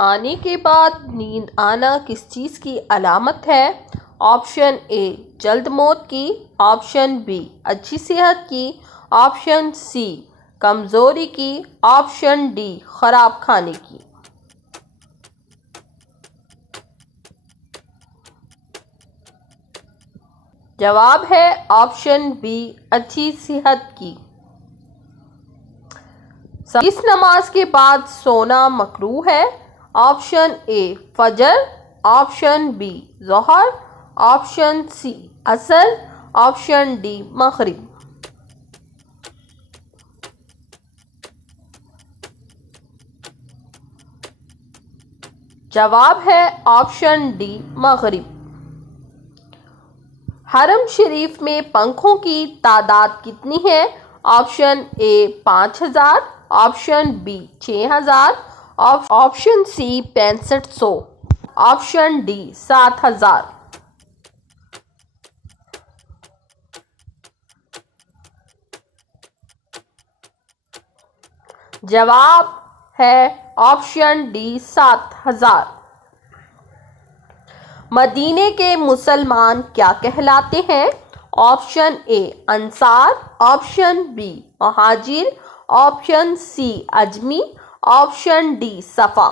खाने के बाद नींद आना किस चीज़ की अलामत है? ऑप्शन ए जल्द मौत की, ऑप्शन बी अच्छी सेहत की, ऑप्शन सी कमज़ोरी की, ऑप्शन डी खराब खाने की। जवाब है ऑप्शन बी अच्छी सेहत की। किस नमाज के बाद सोना मकरूह है? ऑप्शन ए फजर, ऑप्शन बी ज़ोहर, ऑप्शन सी असर, ऑप्शन डी मगरिब। जवाब है ऑप्शन डी मगरिब। हरम शरीफ में पंखों की तादाद कितनी है? Option A 5000, option B 6000, option C 6500, option D 7000। जवाब है ऑप्शन डी 7000। मदीने के मुसलमान क्या कहलाते हैं? ऑप्शन ए अंसार, ऑप्शन बी महाजिर, ऑप्शन सी अजमी, ऑप्शन डी सफा।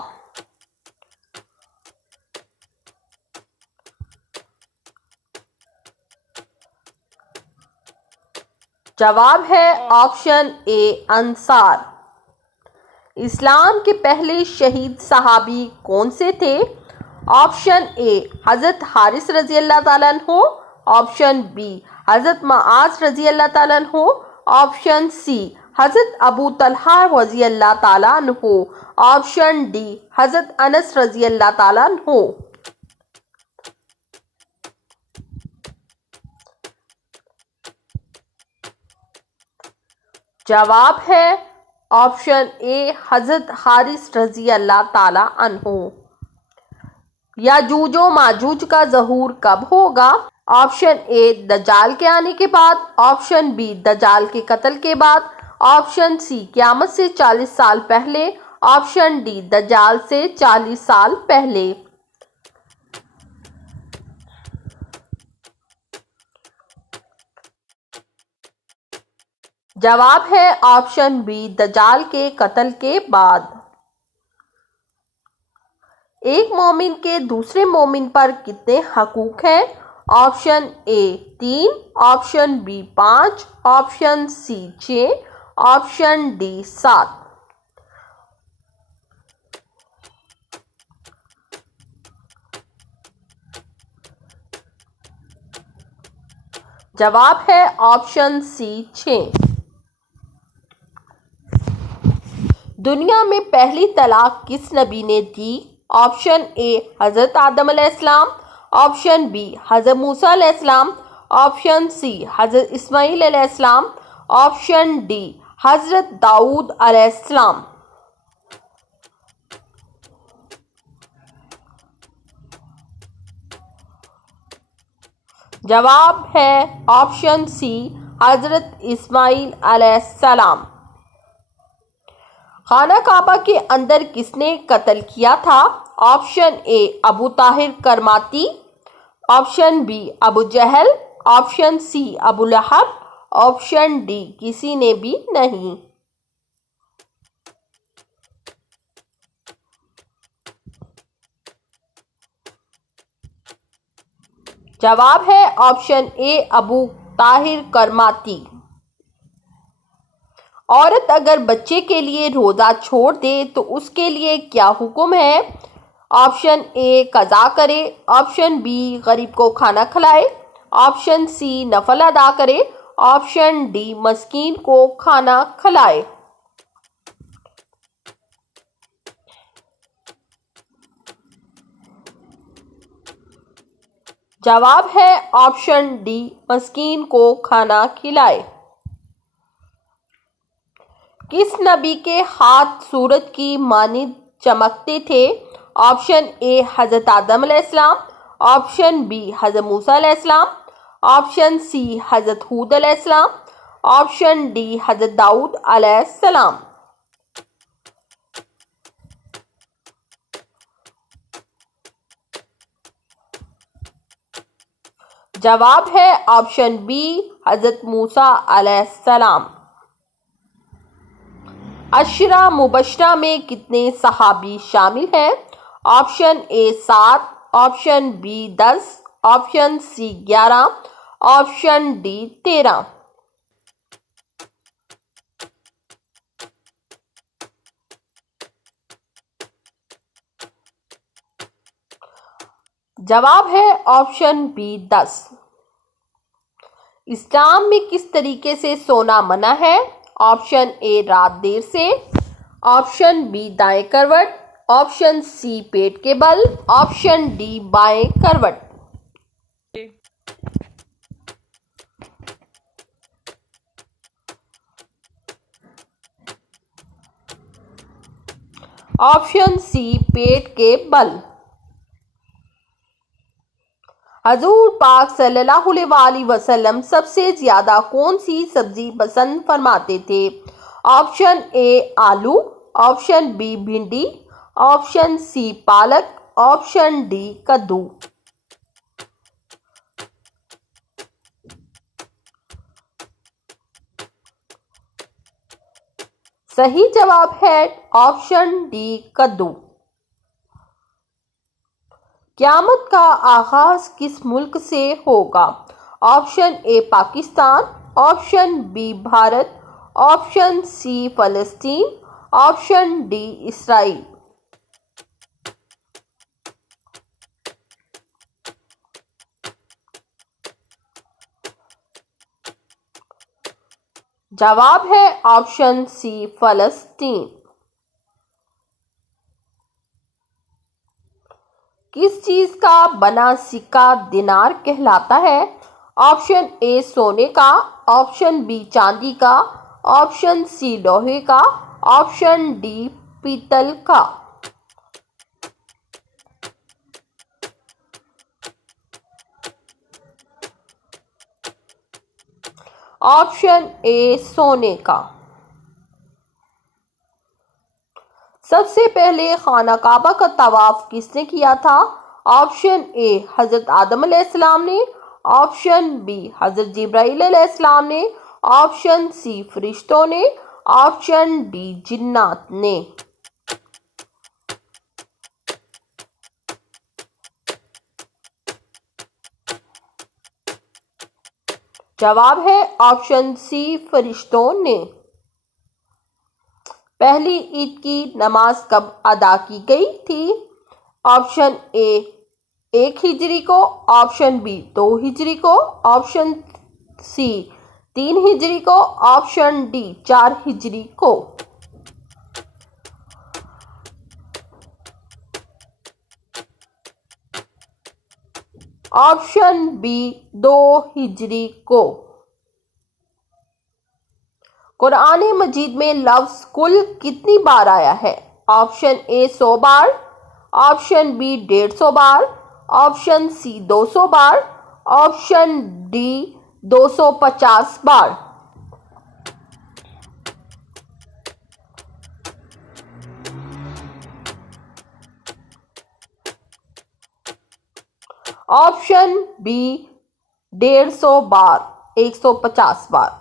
जवाब है ऑप्शन ए अंसार। इस्लाम के पहले शहीद सहाबी कौन से थे? ऑप्शन ए हज़रत हारिस रज़ी अल्लाह ताला अन्हु, ऑप्शन बी हज़रत मुआज़ रज़ी अल्लाह ताला अन्हु, ऑप्शन सी हज़रत अबू तलहा रज़ी अल्लाह ताला अन्हु, ऑप्शन डी हज़रत अनस रज़ी अल्लाह ताला अन्हु। जवाब है ऑप्शन ए हज़रत हारिस रज़ी अल्लाह ताला अन्हु। याजूज व माजूज का ज़हूर कब होगा? ऑप्शन ए दज्जाल के आने के बाद, ऑप्शन बी दज्जाल के कत्ल के बाद, ऑप्शन सी क़यामत से 40 साल पहले, ऑप्शन डी दज्जाल से 40 साल पहले। जवाब है ऑप्शन बी दज्जाल के कत्ल के बाद। एक मोमिन के दूसरे मोमिन पर कितने हकूक हैं? Option A 3, option B 5, option C 6, option D 7। जवाब है ऑप्शन सी 6। दुनिया में पहली तलाक किस नबी ने दी? ऑप्शन ए हज़रत आदम अलैहिस्सलाम, ऑप्शन बी हज़रत मूसा अलैहिस्सलाम, ऑप्शन सी हज़रत इस्माईल अलैहिस्सलाम, ऑप्शन डी हज़रत दाऊद अलैहिस्सलाम। जवाब है ऑप्शन सी हज़रत इस्माईल अलैहिस्सलाम। खाना काबा के अंदर किसने कत्ल किया था? ऑप्शन ए अबू ताहिर करमाती, ऑप्शन बी अबू जहल, ऑप्शन सी अबू लहब, ऑप्शन डी किसी ने भी नहीं। जवाब है ऑप्शन ए अबू ताहिर करमाती। औरत अगर बच्चे के लिए रोज़ा छोड़ दे तो उसके लिए क्या हुक्म है? ऑप्शन ए कज़ा करे, ऑप्शन बी गरीब को खाना खिलाए, ऑप्शन सी नफल अदा करे, ऑप्शन डी मस्कीन को खाना खिलाए। जवाब है ऑप्शन डी मस्कीन को खाना खिलाए। किस नबी के हाथ सूरज की मानिंद चमकते थे? ऑप्शन ए हज़रत आदम अलैहिस्सलाम, ऑप्शन बी हज़रत मूसा अलैहिस्सलाम, ऑप्शन सी हज़रत हूद अलैहिस्सलाम, ऑप्शन डी हज़रत दाऊद अलैहिस्सलाम। जवाब है ऑप्शन बी हजरत मूसा अलैहिस्सलाम। अशरा मुबशरा में कितने सहाबी शामिल हैं? Option A 7, option B 10, option C 11, option D 13। जवाब है ऑप्शन बी 10। इस्लाम में किस तरीके से सोना मना है? ऑप्शन ए रात देर से, ऑप्शन बी दाएं करवट, ऑप्शन सी पेट के बल, ऑप्शन डी बाएं करवट। ऑप्शन सी पेट के बल। हजूर पाक सल्लल्लाहु अलैहि वसल्लम सबसे ज्यादा कौन सी सब्जी पसंद फरमाते थे? ऑप्शन ए आलू, ऑप्शन बी भिंडी, ऑप्शन सी पालक, ऑप्शन डी कद्दू। सही जवाब है ऑप्शन डी कद्दू। क़यामत का आगाज किस मुल्क से होगा? Option A Pakistan, option B Bharat, option C फ़लस्तीन, ऑप्शन डी इसराइल। जवाब है ऑप्शन सी फ़लस्तीन। किस चीज का बना सिक्का दिनार कहलाता है? ऑप्शन ए सोने का, ऑप्शन बी चांदी का, ऑप्शन सी लोहे का, ऑप्शन डी पीतल का। ऑप्शन ए सोने का। सबसे पहले खाना काबा का तवाफ किसने किया था? ऑप्शन ए हजरत आदम अलैहिस्सलाम ने, ऑप्शन बी हजरत जिब्राइल अलैहिस्सलाम ने, ऑप्शन सी फरिश्तों ने, ऑप्शन डी जिन्नात ने। जवाब है ऑप्शन सी फरिश्तों ने। पहली ईद की नमाज कब अदा की गई थी? ऑप्शन ए 1 हिजरी को, ऑप्शन बी 2 हिजरी को, ऑप्शन सी 3 हिजरी को, ऑप्शन डी 4 हिजरी को। ऑप्शन बी 2 हिजरी को। कुरान मजीद में लफ्ज़ कुल कितनी बार आया है? ऑप्शन ए 100 बार, ऑप्शन बी 150 बार, ऑप्शन सी 200 बार, ऑप्शन डी 250 बार। ऑप्शन बी 150 बार, 150 बार।